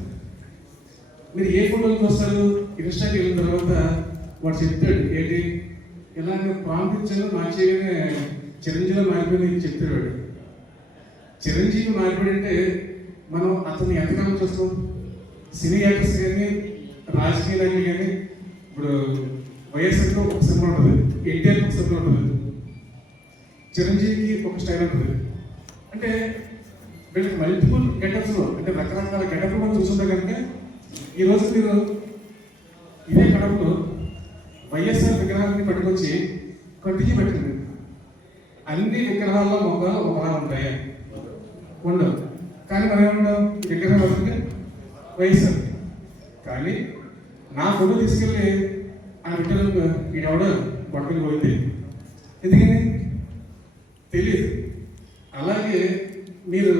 మీరు ఏ ఫోటోలు చూస్తారు, ఇన్స్టాకి వెళ్ళిన తర్వాత వాడు చెప్తాడు ఏంటి ఇలా ప్రాంప్ట్ ఇచ్చాను మార్చేయగానే చిరంజీవి మారిపోయి చెప్తాడు వాడు. చిరంజీవి మారిపోయి అంటే మనం అతన్ని ఎంతకాలం చూస్తాం, సినీ యాక్టర్స్ కానీ రాజకీయ నాయకులు కానీ. ఇప్పుడు వైఎస్ఆర్కి ఒక సినిమా ఉంటుంది, ఎన్టీఆర్కి ఒక సినిమా ఉంటుంది, చిరంజీవికి ఒక స్టైల్ ఉంటుంది. అంటే వీళ్ళకి మల్టిపుల్ గెటప్స్లో అంటే రకరకాల గెటప్లు మనం చూస్తుంటే కనుక ఈరోజు మీరు ఇదే కడపలో వైఎస్ఆర్ విగ్రహాన్ని పట్టుకొచ్చి కంటిన్యూ పెట్టండి, అన్ని విగ్రహాల్లో మొక్కలు ఒకలా ఉంటాయి ఉండవు. కానీ మనం ఏమంటాం, విగ్రహం వస్తుంది వైఎస్ఆర్, కానీ నా ఫోటో తీసుకెళ్ళి ఆ విగ్రహం ఈడవడ పట్టుకుని పోయింది, ఎందుకని తెలియదు. అలాగే మీరు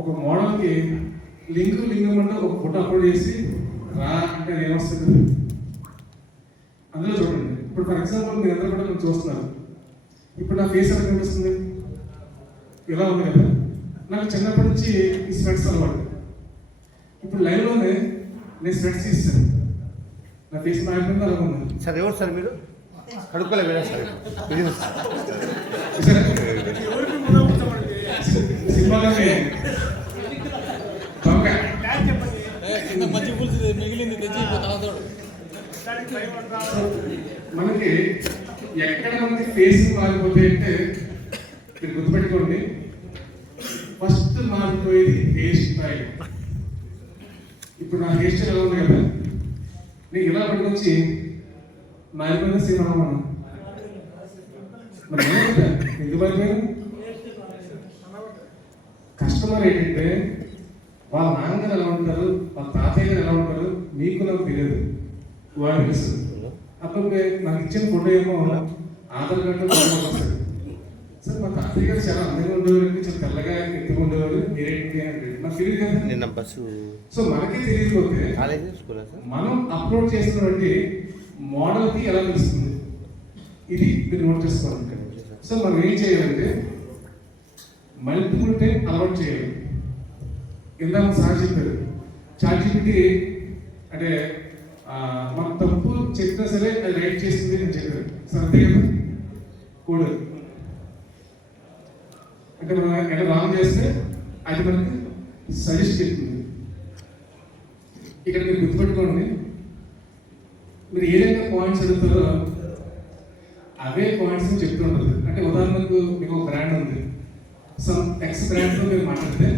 ఒక మోడల్కి లింగం అంటే ఒక ఫోటో అప్లోడ్ చేసి రా అంటే ఏమొస్తుంది అందులో చూడండి. ఇప్పుడు ఫర్ ఎగ్జాంపుల్ మీరు అందరూ కూడా నేను చూస్తున్నారు, ఇప్పుడు నా ఫేస్ ఎలా కనిపిస్తుంది, ఇలా ఉంది కదా. నాకు చిన్నప్పటి నుంచి ఈ స్వెట్స్ అలవాటు. ఇప్పుడు లైవ్లోనే నేను స్వెట్స్ ఇస్తాను, నా ఫేస్ మారిపోయింది అలా ఉంది. సార్ ఎవరు సార్ మీరు కడుపులో వెళ్ళా సార్ సినిమాలోనే మనకి ఎక్కడ మనకి ఫేస్ మారిపోతే అంటే మీరు గుర్తుపెట్టుకోండి, ఫస్ట్ మారిపోయేది హెయిర్ స్టైల్. ఇప్పుడు నా హెయిర్ స్టైల్ ఎలా ఉంది కదా, నీకు ఇలా పట్టుకొచ్చి మారిపోయిన సినిమా మనం మరి ఎందుకు మారిపోయాను. కస్టమర్ ఏంటంటే వాళ్ళ నాన్నగారు ఎలా ఉంటారు, వాళ్ళ తాతయ్య గారు ఎలా ఉంటారు, మీకు నాకు తెలియదు, వాడు తెలుసు. అప్పుడు నాకు ఇచ్చిన ఫోటో ఏమో ఆధార్ కార్డు వస్తుంది, సార్ మా తాతయ్య గారు చాలా అందంగా ఉండేవారు, చాలా తెల్లగా ఎత్తుగా ఉండేవారు, మీరేంటి అంటే నాకు తెలియదు కదా. సో మనకే తెలియకపోతే మనం అప్లోడ్ చేసినటువంటి మోడల్కి ఎలా తెలుస్తుంది, ఇది మీరు నోట్ చేసుకోవాలి. సో మనం ఏం చేయాలంటే మల్టిపుల్ టైం అలవాటు చేయాలి. ఇందాక సార్ చెప్పారు చాట్‌జీపీటీ అంటే మన తప్పు చెప్పినా సరే అది రైట్ చేస్తుంది అని చెప్పారు సార్, అంతే కదా. కోడ్ అంటే మనం ఎలా రాంగ్ చేస్తే అది మనకి సజెస్ట్ చేస్తుంది. ఇక్కడ మీరు గుర్తుపెట్టుకోండి, మీరు ఏదైనా పాయింట్స్ అడుగుతారో అవే పాయింట్స్ చెప్తుంటుంది. అంటే ఉదాహరణకు మీకు ఒక బ్రాండ్ ఉంది, సమ్ ఎక్స్ బ్రాండ్తో మీరు మాట్లాడితే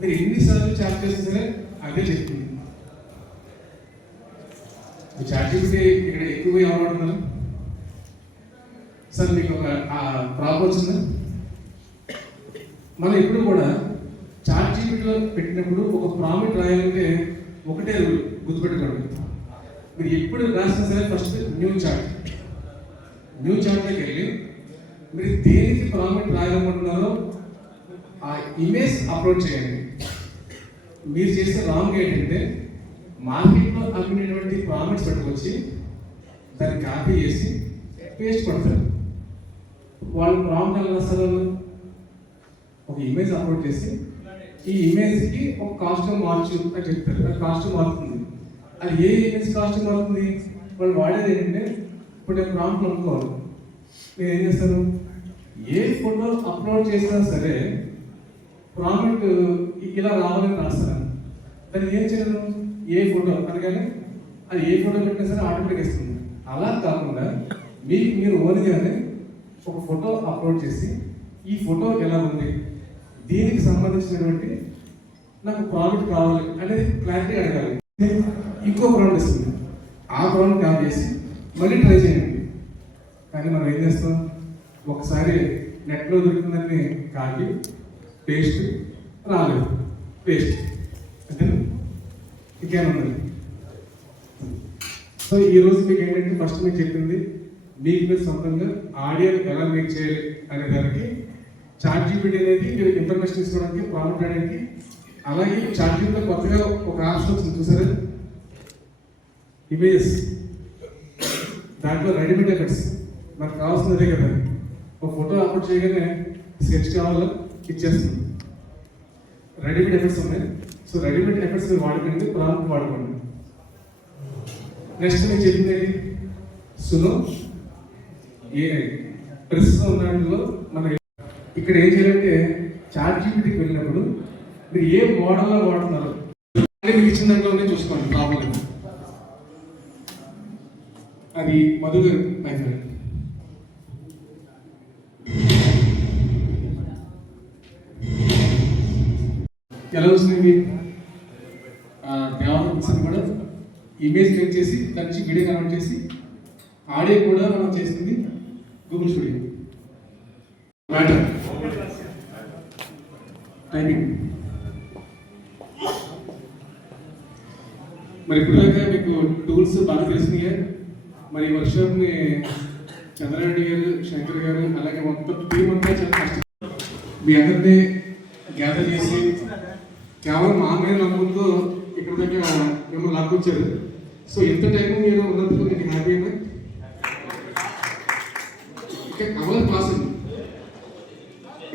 మీరు ఎన్నిసార్లు చార్జ్ చేస్తే సరే అదే చెప్తుంది. చార్జీపీటీ ఇక్కడ ఎక్కువగా ఎవరు వాడుతున్నారు సార్, మీకు ఒక ప్రాబ్లం వచ్చిందా, మనం ఎప్పుడు కూడా చాట్ జీపీటీలో పెట్టినప్పుడు ఒక ప్రామిట్ రాయాలంటే ఒకటే రూల్ గుర్తుపెట్టుకోండి. మీరు ఎప్పుడు రాసినా సరే ఫస్ట్ న్యూ చాట్లోకి వెళ్ళి మీరు దేనికి ప్రామిట్ రాయాలనుకుంటున్నారో ఆ ఇమేజ్ అప్లోడ్ చేయండి. మీరు చేసే రాంగ్ ఏంటంటే మార్కెట్లో అమ్మినటువంటి ప్రామిట్స్ పెట్టుకొచ్చి దాన్ని కాపీ చేసి పేస్ట్ కొడతారు. వాళ్ళు ప్రాంప్ట్ ఎలా రాస్తారు? ఒక ఇమేజ్ అప్లోడ్ చేసి ఈ ఇమేజ్కి ఒక కాస్ట్యూమ్ మార్చు అని చెప్తారు. అది కాస్ట్యూమ్ మారుతుంది. అది ఏ ఇమేజ్ కాస్ట్యూమ్ మారుతుంది? వాళ్ళు వాడేది ఏంటంటే ఇప్పుడు నేను ప్రాంప్ట్ అనుకోవాలి, నేను ఏం చేస్తాను, ఏ ఫోటో అప్లోడ్ చేసినా సరే ప్రాంప్ట్ ఇలా రావాలని రాస్తాను. దాన్ని ఏం చేయను, ఏ ఫోటో అనగానే అది ఏ ఫోటో పెట్టినా సరే ఆటోమేటిక్ ఇస్తుంది. అలా కాకుండా మీరు ఓన్గానే ఒక ఫోటో అప్లోడ్ చేసి ఈ ఫోటో ఎలా ఉంది, దీనికి సంబంధించినటువంటి నాకు ప్రాజెక్ట్ కావాలి అనేది క్లారిటీ అడగాలి. ఇంకో ప్రాజెక్ట్ ఇస్తుంది, ఆ ప్రాజెక్ట్ కాల్ చేసి మళ్ళీ ట్రై చేయండి. కానీ మనం ఏం చేస్తాం, ఒకసారి నెట్లో దొరుకుతుందని కాపీ పేస్ట్ రాలేదు, పేస్ట్ అంతేనా, ఇంకేముంది. సో ఈరోజు మీకు ఏంటంటే ఫస్ట్ మీకు చెప్పింది మీకు మీరు సొంతంగా ఆడియో ఎలా మేక్ చేయాలి అనే దానికి చాట్ జీపీటీ అనేది మీరు ఇన్ఫర్మేషన్ తీసుకోవడానికి ప్రాంప్ట్ చేయడానికి. అలాగే చాట్ జీపీటీలో కొత్తగా ఒక ఆప్షన్ వచ్చింది చూసారా, ఇమేజెస్. దాంట్లో రెడీమేడ్ ఎఫెక్ట్స్ మనకు కావాల్సినదే కదా. ఒక ఫోటో అప్లోడ్ చేయగానే స్కెచ్ కావాలో ఇచ్చేస్తుంది. రెడీమేడ్ ఎఫెక్ట్స్ ఉన్నాయి. సో రెడీమేడ్ ఎఫెక్ట్స్ మీరు వాడుకోండి, ప్రాంప్ట్ వాడుకోండి. నెక్స్ట్ నేను చెప్పింది ఏంటి, సులో ఏఐ ప్రస్తుతం ఉన్న దాంట్లో మనం ఇక్కడ ఏం చేయాలంటే చాట్ జీపీటీకి వెళ్ళినప్పుడు మీరు ఏ మోడల్లో వాడుతున్నారు మీకు ఇచ్చిన దాంట్లోనే చూసుకోండి. ప్రాబ్లం అది మధు గారు మై ఫ్రెండ్. ఎలా వస్తుంది దేవాలయం కూడా ఇమేజ్ క్లిక్ చేసి దాని నుంచి వీడియో కన్వర్ట్ చేసి ఆడియో కూడా మనం చేసింది గూగుల్ స్టూడియో. మ్యాటర్ టైమింగ్ మరి ఇప్పటిదాకా మీకు టూల్స్ బాగా తెలిసినాయే. మరి వర్క్షాప్ని చంద్రారెడ్డి గారు, శంకర్ గారు, అలాగే మొత్తం టీం అంతా చాలా కష్టం మీ అందరినీ గ్యాదర్ చేసి కేవలం ఆన్లైన్ నమ్ముతూ ఇక్కడ దగ్గర మిమ్మల్ని లాక్కొచ్చారు. సో ఎంత టైం మీరు ఉన్నందుకు మీకు హ్యాపీ అయినా ఇంకా కవల క్లాస్ ఉంది.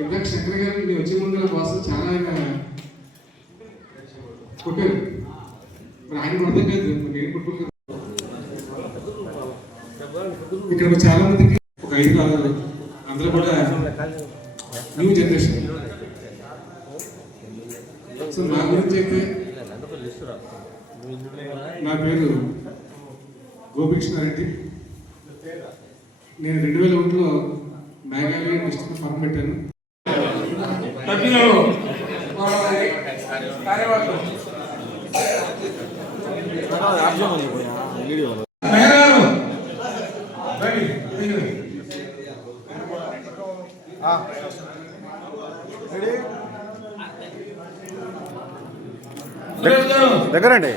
ఇందాక శంకర్ గారు నేను వచ్చే ముందు క్లాస్ చాలా ఆయన కొట్టారు. మరి ఆయన అర్థం కాదు, నేను కొట్టుకుంటాను. ఇక్కడ చాలా మందికి ఒక 5 కాదు, అందరూ కూడా న్యూ జనరేషన్. సో నా గురించి అయితే నా పేరు గోపికృష్ణారెడ్డి. నేను 2001లో మేఘాలయ డిస్ట్రిక్ట్ ఫార్మ్ పెట్టాను. దగ్గరండి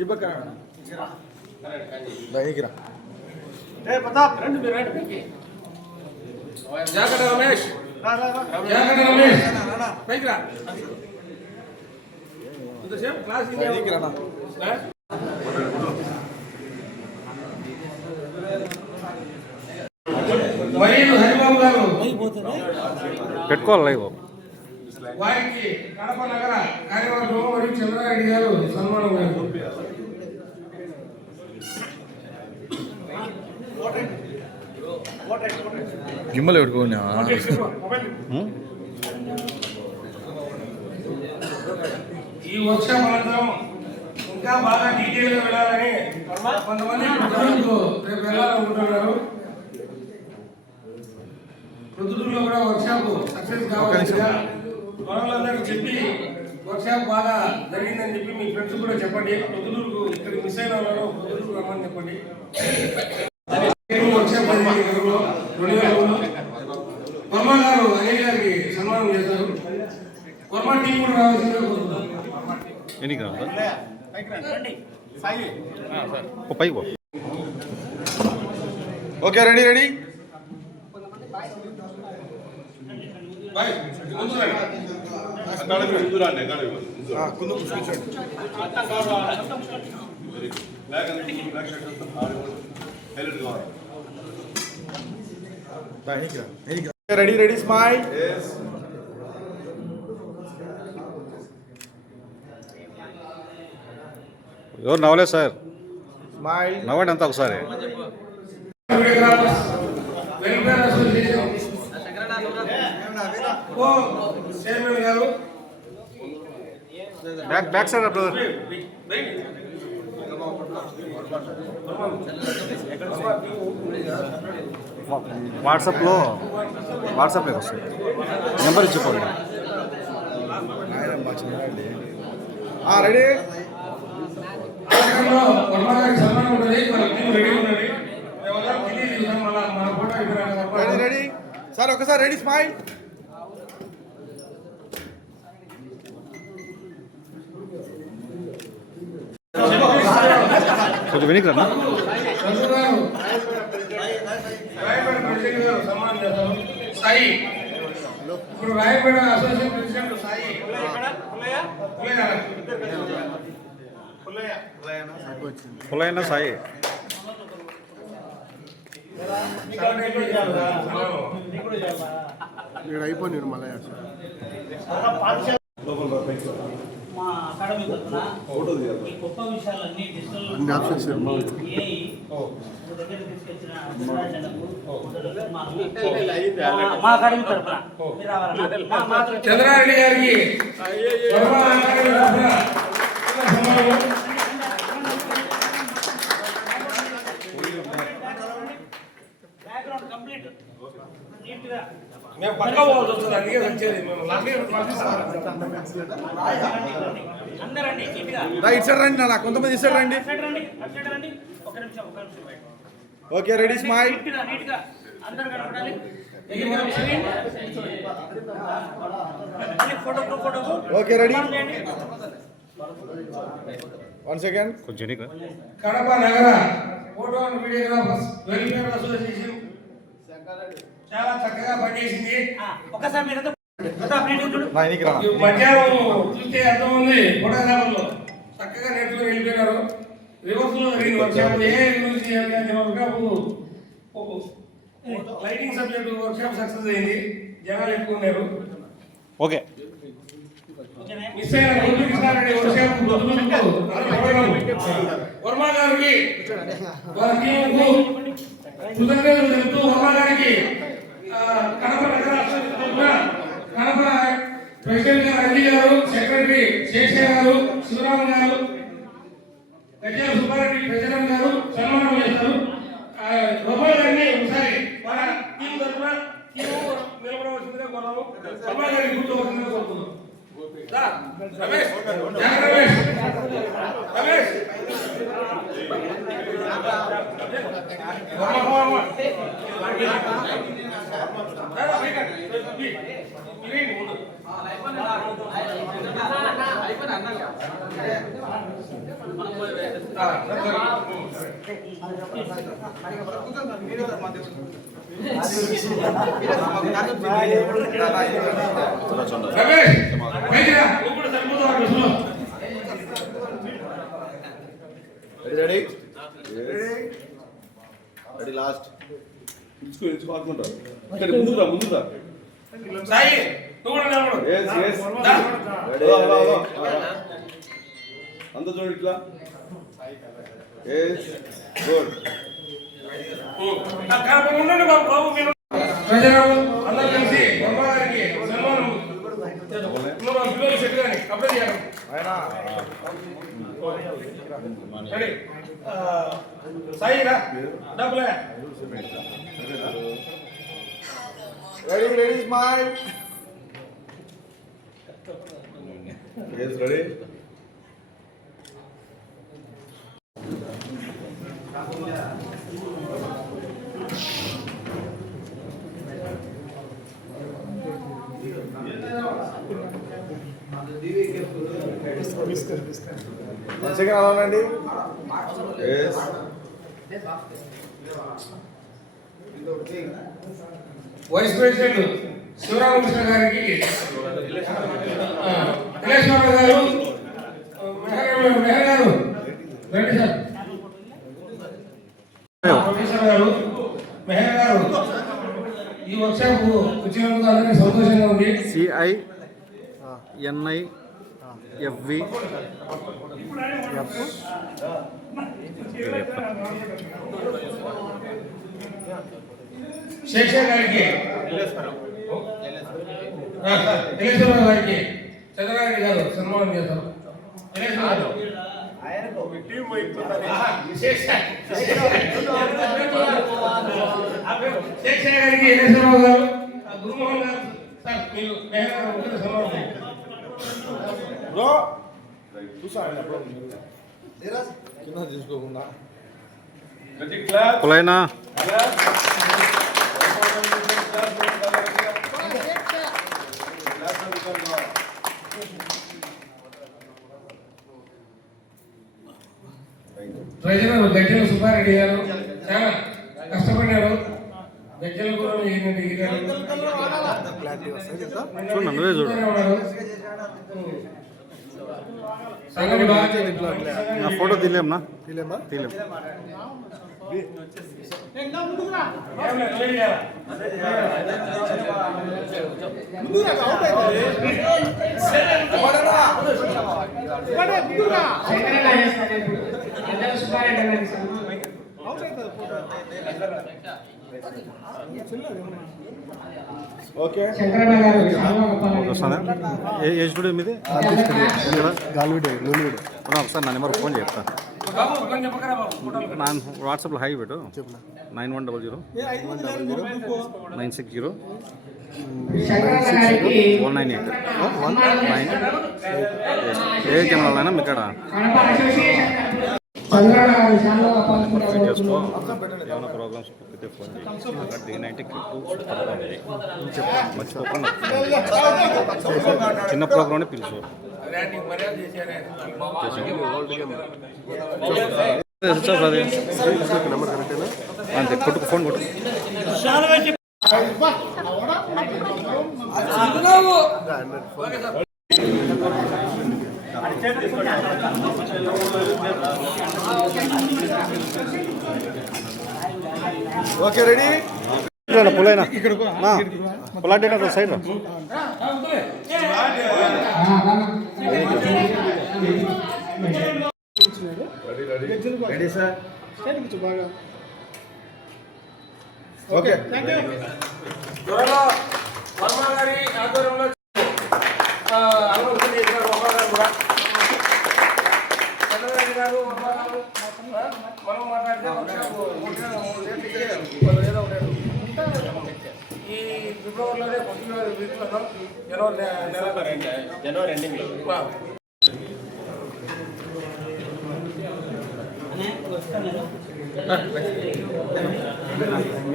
ఈ పక్క ప్రతాప్ జాగ్రత్త రమేష్, పైకి రా. క్లాస్ హరిబాబు గారు పెట్టుకోవాలి. వారికి కడప నగర కార్యవర్గం మరియు చంద్రారెడ్డి గారు సన్మానం గారు. గిమ్మలు పెట్టుకోని ఈ వర్క్షాప్ అనంతరం ఇంకా బాగా డీటెయిల్ గా వెళ్ళాలని కొంతమంది రేపు వెళ్ళాలనుకుంటున్నారు. ప్రొద్దుటూరులో కూడా వర్క్షాప్ సక్సెస్ కావాలి. మనలందరికీ చెప్పి వర్క్షాప్ బాగా జరిగిందని చెప్పి మీ ఫ్రెండ్స్ కూడా చెప్పండి. ప్రొద్దుటూరుకు ఇక్కడ మిస్ అయిన వాళ్ళు ప్రొద్దుటూరు రమ్మని చెప్పండి. వర్క్షాప్ 2000 వర్మ గారు అనిల్ గారు వర్మ టీం కూడా రావాల్సిందిగా కోరుతున్నాం. ఎన్ని కావాలి పైకి పో. ఓకే రెడీ రెడీ బాయ్ ముందు రండి. రెడీ రెడీ స్మైల్ ఎవరు నవ్వలేదు సార్, స్మైల్ నవ్వండి అంతా ఒకసారి. వీడియోగ్రాఫర్స్ వెల్ఫేర్ అసోసియేషన్ ఓ చైర్మన్ గారు బ్యాక్ సైడ్ బ్రదర్. వాట్సాప్లో వస్తుంది, నెంబర్ ఇచ్చిపోండి. రెడీ కార్యక్రమంలో వర్మ గారికి సన్మానం ఉంటుంది. మన టీం రెడీ ఉన్నది. మేమందరం కిందికి దిగుతాం. మన ఫోటో రెడీ రెడీ సార్ ఒకసారి రెడీ స్మైల్ కొంచెం వెనక్కి రా. రాయపేట ప్రెసిడెంట్ గారు సన్మానం చేస్తారు. సాయి ఇప్పుడు రాయపేట అసోసియేషన్ ప్రెసిడెంట్ సాయి పుల్లయ్య సాయి. అయిపోయి మళ్ళీ మా అకాడమీ తరఫున ఈ గొప్ప విషయాలన్నీ డిజిటల్ దగ్గర తీసుకొచ్చిన మా అకాడమీ తరఫున మీరు రావాలన్నా చంద్రారెడ్డి గారికి వర్మ అకాడమీ తరఫున సన్మానం. బ్యాక్గ్రౌండ్ కంప్లీట్ నీట్గా మేము పక్క పోవాల్సి వస్తుంది. అందుకే వచ్చేది మేము అందరండి నీట్గా రైట్ సైడ్ రండి నా కొంతమంది ఇటు సైడ్ రండి. అటు రండి అటు రండి. ఒక్క నిమిషం వెయిట్. ఓకే రెడీ స్మైల్ నీట్గా అందరు కనపడాలి. ఫోటో ఓకే రెడీ 1 సెకండ్ కొంచెం వెనక్కి రా. కడప నగర photo and videographers welfare association చాలా చక్కగా పనిచేసింది. ఒకసారి మీరంతా నా వెనక్కి రా. ఈ మధ్యాహ్నం చూస్తే అర్థం ఉంది. ఫోటోగ్రాఫర్లు చక్కగా నేర్చుకుని వెళ్ళిపోయినారు. రివర్స్ లో జరిగిన వర్క్షాప్ ఏ గురించి workshop lighting subject workshop success అయింది. జనాలు ఎక్కువ ఉన్నారు. ఓకే మిస్ అయిన గుంటూరు కృష్ణారెడ్డి వర్క్షాప్ వర్మ గారికి వారి టీంకు కృతజ్ఞతలు తెలుపుతూ వర్మ గారికి కడప నగర అసోసియేషన్ తరఫున కడప ప్రెసిడెంట్ గారు అల్లి గారు, సెక్రటరీ శేషయ్య గారు, శివరామ్ గారు, గజ్జల సుబ్బారెడ్డి ప్రెసిడెంట్ గారు సన్మానం చేస్తారు. వర్మ గారిని ఒకసారి మన టీం తరఫున నిలబడవలసిందిగా కోరాము. వర్మ గారిని కూర్చోవలసిందిగా కోరుతున్నాం. Ramesh Ramesh Ramesh ready ready last ఇచ్చుకోవాలనుకుంటారు ముందురా సాయి నువ్వు కూడా నిలబడు. అంత చూడు ఇట్లా గుడ్ ఉండండి బాబు మీరు ప్రజలు అందరూ కలిసి వర్మ గారికి సన్మానం పిల్లలు సెట్ కానీ అప్పుడే చేయాలి. రెడీ సాయి రా డబ్బులే రెడీ రెడీ స్మైల్ రెడీ మంచిగా అనండి. Yes. వైస్ ప్రెసిడెంట్ శివరామకృష్ణ గారికి కళేశ్వరరావు గారు, మెహర్ గారు రండి సార్. ప్రొఫెసర్ గారు, మెహర్ గారు ఈ వర్క్షాప్ వచ్చినందుకు అందరికీ సంతోషంగా ఉంది. CINIFV శేషర్ గారికి, కళేశ్వరరావు గారికి చంద్రారెడ్డి గారు సన్మానం చేస్తారు. శేషర్ గారికి కళేశ్వరరావు గారు, గురుమోహన్ గారు సార్ మీరు మెహర్ గారు ముగ్గురు సన్మానం చేయండి. బ్రో చూసాను కింద తీసుకోకుండా పులైనా ట్రెజరర్ గజ్జల సుబ్బారెడ్డి గారు చాలా కష్టపడ్డారు. గజ్జల కూడా చూడు నువ్వే చూడు. సంగతి బాగా నా ఫోటో తీలేమన్నా తీలేం. ఓకే వస్తుందా? ఏజ్ కూడా మీది ఒకసారి నా నెంబర్ ఫోన్ చెప్తా. నా వాట్సాప్లో హై పెట్టు 9100 960 198 ఏ కెమెరాలైనా మీ కాడ చేసుకో. ఏమైనా ప్రోగ్రామ్స్ అయితే ఫోన్ చేయి. D90 కిట్టు మర్చిపోకుండా చిన్న ప్రోగ్రామ్ పిలుచు. అంతే కొట్టుకు ఫోన్ కొట్టు. ఓకే రెడీ పులైనా పులాంటి సైడ్ రెడీ సార్ ఓకే త్వరలో వర్మ గారి ఆధ్వర్యంలో ఆలోచన చేశారు. వర్మ గారు కూడా చంద్రబాబు గారు వర్మ గారు మనం మాట్లాడితే ఈ ఫిబ్రవరిలోనే పొద్దున్న వీక్లలో జనవరి ఎండింగ్లో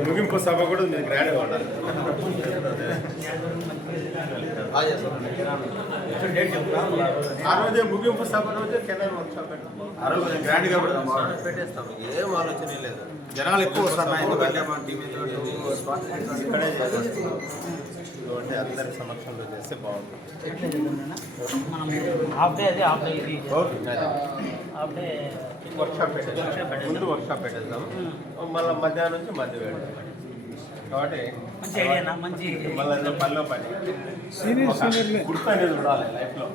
ముగింపు సభ కూడా మీరు గ్రాండ్గా ఉండాలి. ఆ రోజే ముగింపు సభ రోజే కెనల్ వర్క్షాప్ పెట్టాం. ఆ రోజు గ్రాండ్గా పెట్టేస్తాం. ఏం ఆలోచన లేదు. జనాలు ఎక్కువ వస్తారు. ఎందుకంటే మా టీం ఇక్కడే చేస్తాం. అంటే అందరి సమక్షంలో చేస్తే బాగుంటుంది. వర్క్షాప్ పెట్టేస్తాం. ముందు వర్క్షాప్ పెట్టేస్తాం. మళ్ళీ మధ్యాహ్నం నుంచి మధ్య వేడు కాబట్టి మళ్ళీ పనిలో పని గుర్తు అనేది ఉండాలి లైఫ్లో.